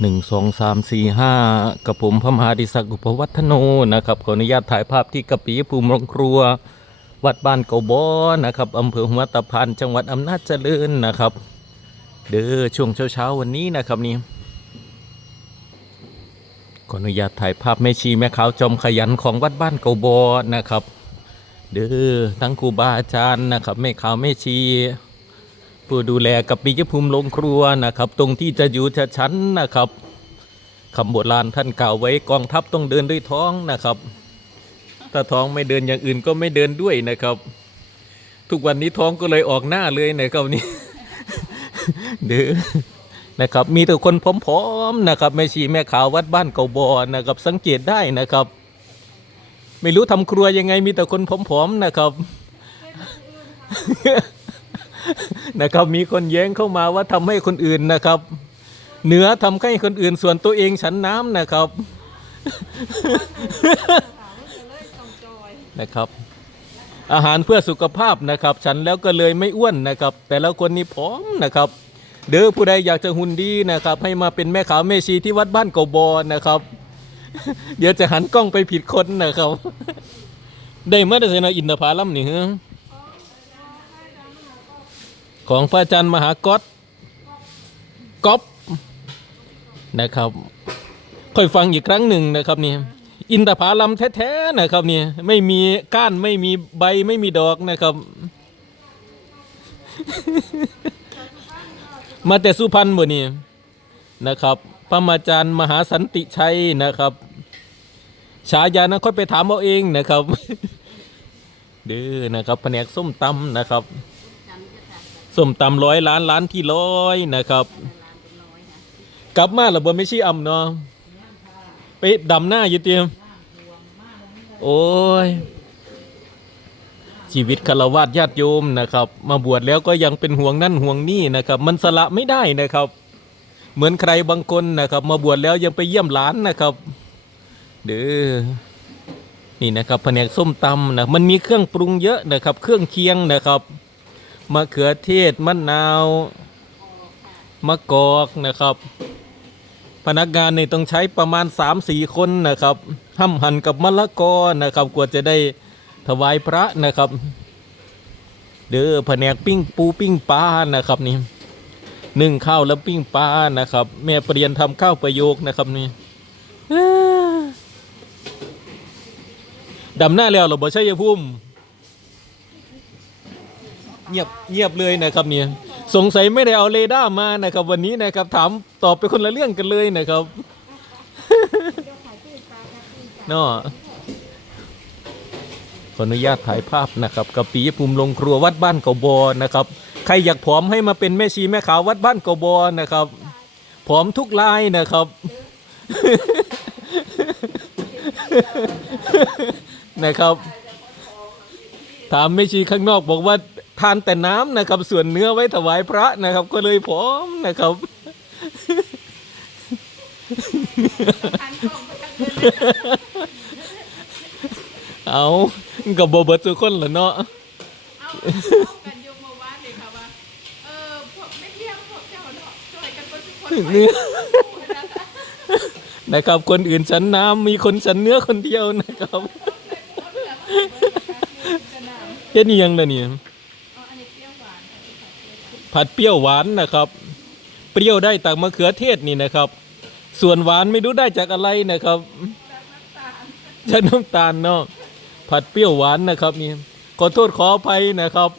หนึ่งสองสามสี่ห้ากับผมพระมหาดิศักดิ์อุปวัฒโนนะครับขออนุญาตถ่ายภาพที่กระปีภูมิโรงครัว วัดบ้านเกาบอนะครับอำเภอหัวตะพานจังหวัดอำนาจเจริญนะครับ เด้อช่วงเช้าๆวันนี้นะครับนี่ขออนุญาตถ่ายภาพแม่ชีแม่ขาวจอมขยันของวัดบ้านเกาบอนะครับ เด้อทั้งครูบาอาจารย์นะครับแม่ขาวแม่ชี ผู้ดูแลกับปิยภูมิโรงครัวนะครับ ตรงที่จะอยู่จะชั้นนะครับคำโบราณท่านกล่าวไว้กองทัพต้องเดินด้วยท้องนะครับ ถ้าท้องไม่เดินอย่างอื่นก็ไม่เดินด้วยนะครับ ทุกวันนี้ท้องก็เลยออกหน้าเลยนะครับนี่เด้อนะครับ มีแต่คนผอมๆนะครับแม่ชีแม่ขาววัดบ้านเกาบอนะครับ สังเกตได้นะครับ ไม่รู้ทำครัวยังไงมีแต่คนผอมๆนะครับ นะครับมีคนแย้งเข้ามาว่าทำให้คนอื่นนะครับ เหนือทำให้คนอื่นส่วนตัวเองฉันน้ำนะครับนะครับ อาหารเพื่อสุขภาพนะครับ ฉันแล้วก็เลยไม่อ้วนนะครับ แต่และคนนี่ผอมนะครับ เด้อผู้ใดอยากจะหุ่นดีนะครับ ให้มาเป็นแม่ขาวแม่ชีที่วัดบ้านเกาบอนะครับ เดี๋ยวจะหันกล้องไปผิดคนนะครับ ได้เมื่อไดเสนอินทผลัมนี่ฮะ ของพระอาจารย์มหาก๊อตก๊อปนะครับ ค่อยฟังอีกครั้งหนึ่งนะครับนี่อินทผลัมแท้ๆนะครับนี่ไม่มีก้านไม่มีใบไม่มีดอกนะครับ มาแต่สุพรรณบ่นี่นะครับ พระอาจารย์มหาสันติชัยนะครับฉายานะค่อยไปถามเอาเองนะครับ เด้อนะครับแผนกส้มตำนะครับ ส้มตำร้อยล้านล้านที่ร้อยนะครับ กลับมาแล้วบ่ไม่ใช่อำเนาะไปดำหน้าอยู่เตรียม โอ้ย ชีวิตคารวะญาติโยมนะครับ มาบวชแล้วก็ยังเป็นห่วงนั่นห่วงนี่นะครับ มันสละไม่ได้นะครับ เหมือนใครบางคนนะครับ มาบวชแล้วยังไปเยี่ยมหลานนะครับเด้อนี่นะครับแผนกส้มตำนะมันมีเครื่องปรุงเยอะนะครับ เครื่องเคียงนะครับ มะเขือเทศมะนาวมะกอกนะครับ พนักงานนี่ต้องใช้ประมาณ 3-4 คนนะครับห้ำหั่นกับมะละกอนะครับ กว่าจะได้ถวายพระนะครับ เด้อแผนกปิ้งปูปิ้งปลานะครับนี่นึ่งข้าวแล้วปิ้งปลานะครับ แม่เปลี่ยนทำข้าวประโยคนะครับนี่ดำหน้าแล้วเหราบ่ใช่ยาพุ่ม เงียบเงียบเลยนะครับเนี่ยสงสัยไม่ได้เอาเรดาร์มานะครับ วันนี้นะครับถามตอบไปคนละเรื่องกันเลยนะครับเนาะขออนุญาตถ่ายภาพนะครับกับปีภูมิลงครัววัดบ้านเกาบอนะครับ ใครอยากผอมให้มาเป็นแม่ชีแม่ขาววัดบ้านเกาบอนะครับผอมทุกลายนะครับนะครับ ถามไม่ชีข้างนอกบอกว่า ทานแต่น้ำนะครับ ส่วนเนื้อไว้ถวายพระนะครับ ก็เลยผอมนะครับเอากับโบเบิดทุกคนเหรอเนาะเอากันยกมาว่าเลยค่ะว่าเออพวกไม่เที่ยงพวกเจ้าเนาะช่วยกันเบนทุกคนเนื้อนะครับ คนอื่นฉันน้ำมีคนฉันเนื้อคนเดียวนะครับเฮ็ดนี่ยังล่ะเนี่ย ผัดเปรี้ยวหวานนะครับ เปรี้ยวได้จากมะเขือเทศนี่นะครับ ส่วนหวานไม่รู้ได้จากอะไรนะครับจากน้ำตาลจะน้ำตาลเนาะผัดเปรี้ยวหวานนะครับนี่ขอโทษขออภัยนะครับ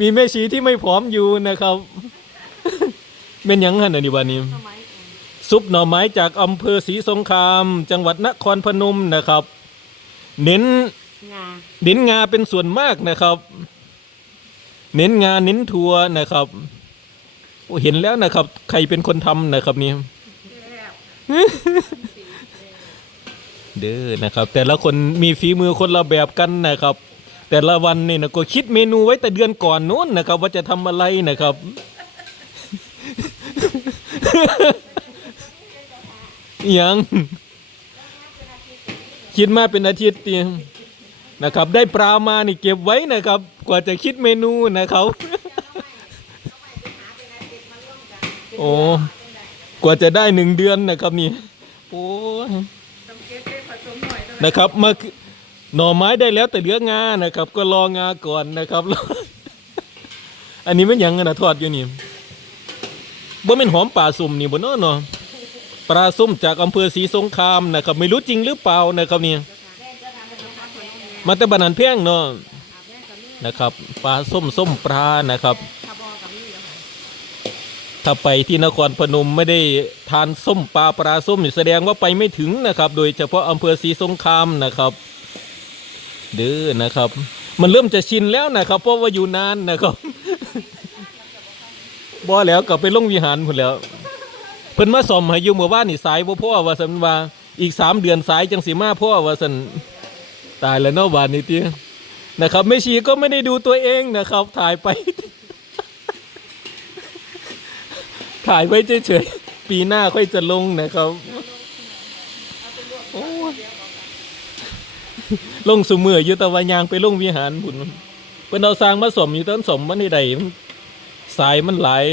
มีแม่ชีที่ไม่ผอมอยู่นะครับเป็นหยังหันอันนี้วันนี้ทำไมเองซุปหน่อไม้จากอำเภอศรีสงคราม จังหวัดนครพนมนะครับเน้นงาเน้นงาเป็นส่วนมากนะครับ เน้นงาเน้นทัวนะครับโอ้ เห็นแล้วนะครับ ใครเป็นคนทำนะครับนี่แล้วเด้อนะครับ แต่ละคนมีฝีมือคนละแบบกันนะครับ แต่ละวันนี่นะก็คิดเมนูไว้แต่เดือนก่อนนู้นนะครับ ว่าจะทำอะไรนะครับอิหยังคิดมาเป็นอาทิตย์เตียนะครับ ได้ปลามานี่เก็บไว้นะครับ กว่าจะคิดเมนูนะครับ โอ้กว่าจะได้หนึ่งเดือนนะครับนี่โอ้ยต้องเก็บไปผสมหน่อยเท่านั้นนะครับมาหน่อไม้ได้แล้วแต่เหลืองานะครับ ก็รองาก่อนนะครับอันนี้มันหยังกันนะทอดอยู่นี่บ่เป็นหอมป่าสุ่มนี่บ่เนาะเนาะปลาส้มจากอำเภอศรีสงครามนะครับ ไม่รู้จริงหรือเปล่านะครับนี่มาแต่บานันเพียงเนาะนะครับปลาส้มส้มปลานะครับ ถ้าไปที่นครพนมไม่ได้ทานส้มปลาปลาส้มแสดงว่าไปไม่ถึงนะครับ โดยเฉพาะอำเภอศรีสงครามนะครับเด้อนะครับ มันเริ่มจะชินแล้วนะครับ เพราะว่าอยู่นานนะครับบ่แล้วกลับไปลงวิหารพุ่นแล้ว เพิ่นมาซ่อมให้อยู่เมื่อวานนี่สายบ่พ่อว่าซั่นว่าอีกสามเดือนสายจังสิมาพ่อว่าซั่นตายแล้วเนาะบาดนี้ตินะครับแม่ชีก็ไม่ได้ดูตัวเองนะครับ ถ่ายไป ถ่ายไว้เฉยๆ ปีหน้าค่อยจะลงนะครับ โอ้ยลงสุมืออยู่แตะวันยางไปลงวิหารบุญเป็นเอาสร้างมาสมอยู่ต้นสมมันใดๆมันสายมันหลาย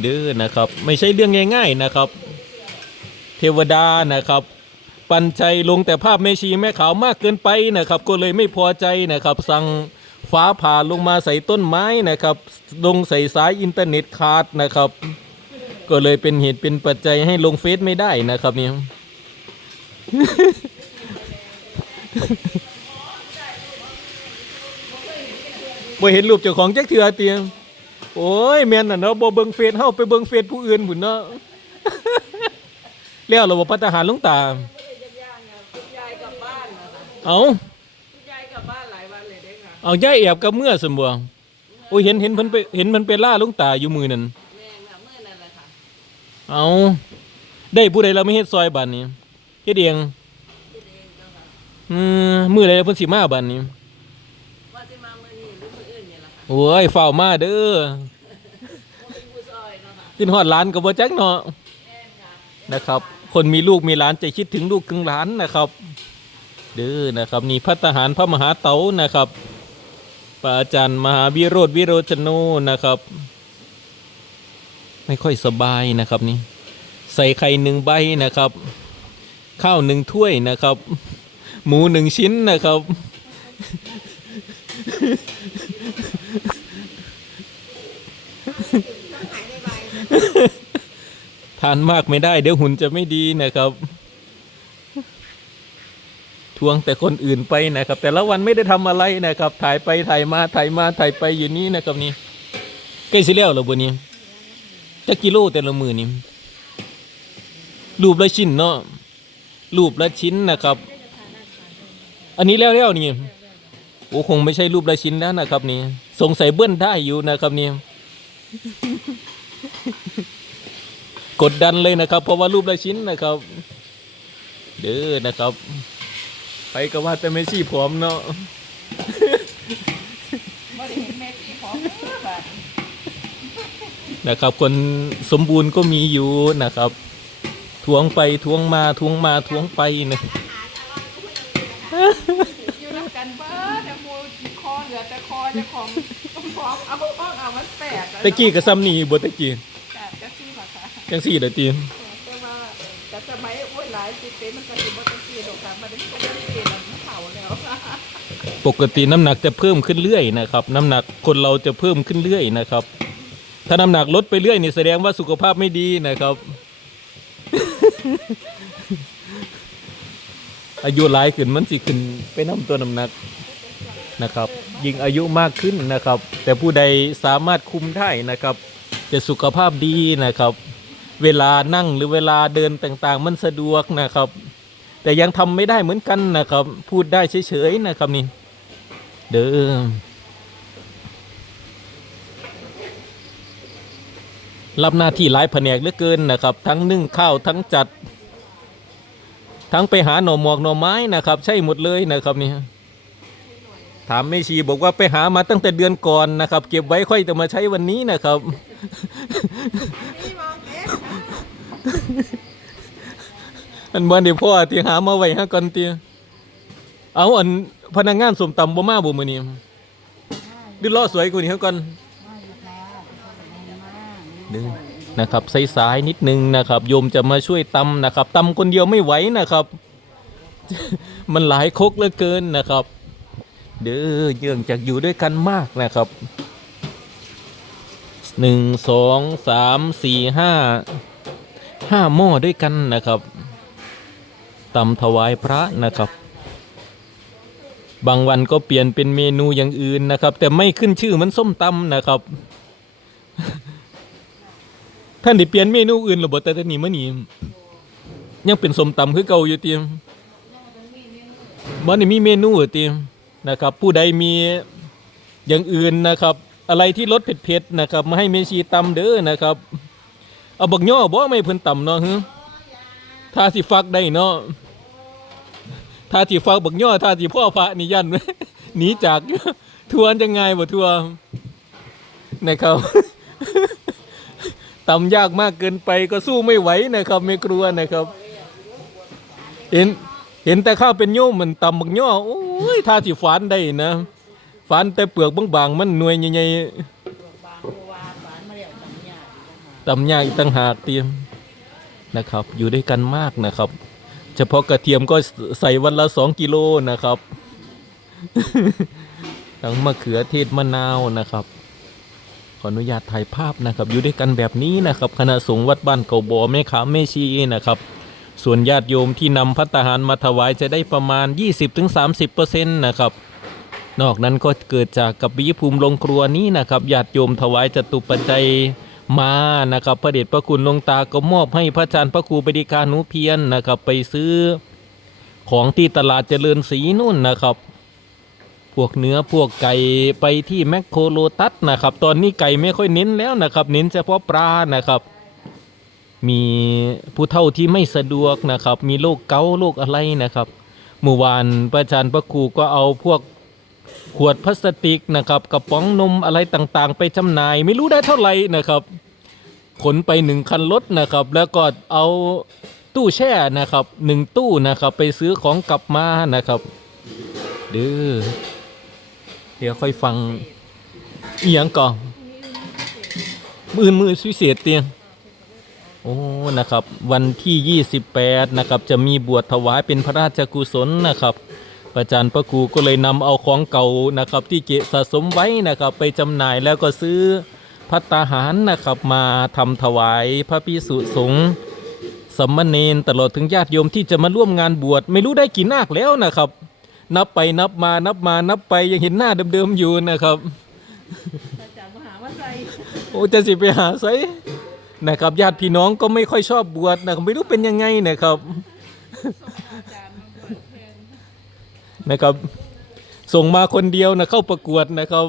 เด้อนะครับ ไม่ใช่เรื่องง่าย ๆนะครับ เทวดานะครับ ปันใจลงแต่ภาพแม่ชีแม่ขาวมากเกินไปนะครับ ก็เลยไม่พอใจนะครับ สั่ง ฟ้าผ่าลงมาใส่ต้นไม้นะครับ ลงใส่สายอินเทอร์เน็ตขาดนะครับ ก็เลยเป็นเหตุเป็นปัจจัยให้ลงเฟซไม่ได้นะครับเนี่ยบ่เห็นรูปเจ้าของแจักเถือเตียงโอ้ยแม่นน่ะเนาะบ่เบิ่งเฟซเฮาไปเบิ่งเฟซผู้อื่นพุ่นเนาะแล้วเราบ่พัฒหารหลงตายายกลับบ้านนะคะเอายายกลับบ้าน เลยเด้อค่ะเอาย่ายแอบกับเมื่อสมบ่โอ้ยเห็นเห็นเพิ่นไปเห็นมันไปล่าหลวงตาอยู่มือนั่นแม่งค่ะเมื่อนั่นแหละค่ะเอาได้ผู้ใดเราไม่เฮ็ดซอยบัดนี้เฮ็ดเองอืมมือใดเพิ่นสิมาบัดนี้ ว่าจะมาเมื่อนี้หรือเมื่ออื่นเนี่ยแหละค่ะโอ้ยเฝ้าวมาเด้อเป็นผู้ซอยเนาะค่ะกินฮอดหลานก็บ่จักเนาะ แม่นค่ะนะครับ คนมีลูกมีหลานจะคิดถึงลูกถึงหลานนะครับ เด้อนะครับ นี่พัฒหารพระมหาเต๋านะครับ พระอาจารย์มหาวิโรธวิโรจโนนะครับ ไม่ค่อยสบายนะครับนี่ใส่ไข่หนึ่งใบนะครับ ข้าวหนึ่งถ้วยนะครับ หมูหนึ่งชิ้นนะครับ ทานมากไม่ได้ เดี๋ยวหุ่นจะไม่ดีนะครับ วงแต่คนอื่นไปนะครับ แต่ละวันไม่ได้ทำอะไรนะครับ ถ่ายไปถ่ายมาถ่ายมาถ่ายไปอยู่นี่นะครับนี่ใกล้สิแล้วเหรอบันี้จะกิโลแต่ละมือนี่รูปละชิ้นเนาะรูปละชิ้นนะครับ อันนี้แล้วแล้วนี่โอ้คงไม่ใช่รูปละชิ้นแล้วนะครับ นี่สงสัยเบิ้ลได้อยู่นะครับนี่กดดันเลยนะครับ เพราะว่ารูปละชิ้นนะครับ เด้อนะครับ ไปก็ว่าแต่ไม่ชีพร้อมเนาะบ่ได้เห็นแม่ที่ของเมื่อบัดนะครับ คนสมบูรณ์ก็มีอยู่นะครับ ทวงไปทวงมาทวงมาทวงไปนะอยู่นำกันเบิดแต่หมูคอเหลือแต่คอเจ้าของต้องพร้อมเอาเอาเอามันแปลกอะตะกี้กับซ้ำนี่บ่ตะกี้จ้ะก็ซี่ล่ะค่ะจังสี่เด้อตีแต่ว่าแต่สมัยโอ้ยหลายสิบปีมันก็สิบ่ ปกติน้ำหนักจะเพิ่มขึ้นเรื่อยนะครับ น้ำหนักคนเราจะเพิ่มขึ้นเรื่อยนะครับ ถ้าน้ำหนักลดไปเรื่อยนี่แสดงว่าสุขภาพไม่ดีนะครับ อายุหลายขึ้นมันสิขึ้นไปน้ำตัวน้ำหนักนะครับ ยิ่งอายุมากขึ้นนะครับ แต่ผู้ใดสามารถคุมได้นะครับ จะสุขภาพดีนะครับ เวลานั่งหรือเวลาเดินต่างๆ มันสะดวกนะครับแต่ยังทำไม่ได้เหมือนกันนะครับ พูดได้เฉยๆนะครับนี่ เด้อรับหน้าที่หลายแผนกเหลือเกินนะครับ ทั้งนึ่งข้าวทั้งจัด ทั้งไปหาหน่อหมอกหน่อไม้นะครับ ใช่หมดเลยนะครับนี่ถามแม่ชีบอกว่าไปหามาตั้งแต่เดือนก่อนนะครับ เก็บไว้ค่อยจะมาใช้วันนี้นะครับอันเมื่อเดี๋ยวพ่อที่หามาไว้ฮะก่อนเตีย เอาอันพนักงานสมตำบ่มาบ่มื้อนี้ดื้อล้อสวยกว่านี้ฮะก่อนมาอยู่ค่ะมาเด้ออยู่นะครับสายๆนิดนึงนะครับ โยมจะมาช่วยตำนะครับตำคนเดียวไม่ไหวนะครับ มันหลายครกเหลือเกินนะครับ เด้อเนื่องจากอยู่ด้วยกันมากนะครับหนึ่งสองสามสี่ห้าห้าหม้อด้วยกันนะครับตำถวายพระนะครับ บางวันก็เปลี่ยนเป็นเมนูอย่างอื่นนะครับ แต่ไม่ขึ้นชื่อมันส้มตำนะครับ ท่านได้เปลี่ยนเมนูอื่นหรือบ่แต่ตอนนี้มื้อนี้ยังเป็นส้มตำคือเก่าอยู่เตรียมบ่ได้มีเมนูเตรียมนะครับ ผู้ใดมีอย่างอื่นนะครับ อะไรที่รสเผ็ดๆนะครับ มาให้เมชีตำเด้อนะครับ เอาบักย่อบ่ไม่เพิ่นตำเนาะฮึถ้าสิฟักได้เนาะ ถ้าจีฟังบักย่อถ้าจีพ่อพระนี่ยันหนีจากทวนจะไงบ่ทัวนะครับตำยากมากเกินไปก็สู้ไม่ไหวนะครับไม่กลัวนะครับ เห็นเห็นแต่ข้าวเป็นโยมมันตำบักย่อโอ้ยถ้าสิฝานได้นะฝานแต่เปลือกบางๆมันหน่วยใหญ่ๆตำยากอีกต่างหากเตรียมนะครับ อยู่ด้วยกันมากนะครับ เฉพาะกระเทียมก็ใส่วันละสองกิโลนะครับ ทั้งมะเขือเทศมะนาวนะครับขออนุญาตถ่ายภาพนะครับ อยู่ด้วยกันแบบนี้นะครับ คณะสงฆ์วัดบ้านเก่าบ่อแม่ขาแม่ชีนะครับ ส่วนญาติโยมที่นำพัตตาหารมาถวายจะได้ประมาณ 20-30%นะครับ นอกนั้นก็เกิดจากกับวิภูมิลงครัวนี้นะครับญาติโยมถวายจตุปัจจัย มานะครับพระเดชพระคุณหลวงตาก็มอบให้พระอาจารย์พระครูบดิการนุเพียนนะครับ ไปซื้อของที่ตลาดเจริญศรีนู่นนะครับ พวกเนื้อพวกไก่ไปที่แมคโครโลตัสนะครับ ตอนนี้ไก่ไม่ค่อยเน้นแล้วนะครับ เน้นเฉพาะปลานะครับ มีผู้เฒ่าที่ไม่สะดวกนะครับ มีโรคเกาโรคอะไรนะครับเมื่อวานพระอาจารย์พระครูก็เอาพวก ขวดพลาสติกนะครับกระป๋องนมอะไรต่างๆ ไปจำหน่าย ไม่รู้ได้เท่าไหร่นะครับขนไปหนึ่งคันรถนะครับ แล้วก็เอาตู้แช่นะครับหนึ่งตู้นะครับไปซื้อของกลับมานะครับเด้อเดี๋ยวค่อยฟังอีหยังก่อนมือมือพิเศษเตียงโอ้นะครับ วันที่ 28นะครับจะมีบวชถวายเป็นพระราชกุศลนะครับ พระอาจารย์พระครูก็เลยนำเอาของเก่านะครับ ที่เกะสะสมไว้นะครับ ไปจำหน่ายแล้วก็ซื้อพัตตาหารนะครับมาทำถวายพระพิสุสงฆ์สมณเณรตลอดถึงญาติโยมที่จะมาร่วมงานบวชไม่รู้ได้กี่นาคแล้วนะครับ นับไปนับมานับมานับไปยังเห็นหน้าเดิมๆอยู่นะครับอาจารย์มหาว่าใจโอ้จะสิไปหาไสนะครับญาติพี่น้องก็ไม่ค่อยชอบบวชนะครับไม่รู้เป็นยังไงนะครับ อาจารย์มาบวชแทน นะครับ ส่งมาคนเดียวนะเข้าประกวดนะครับ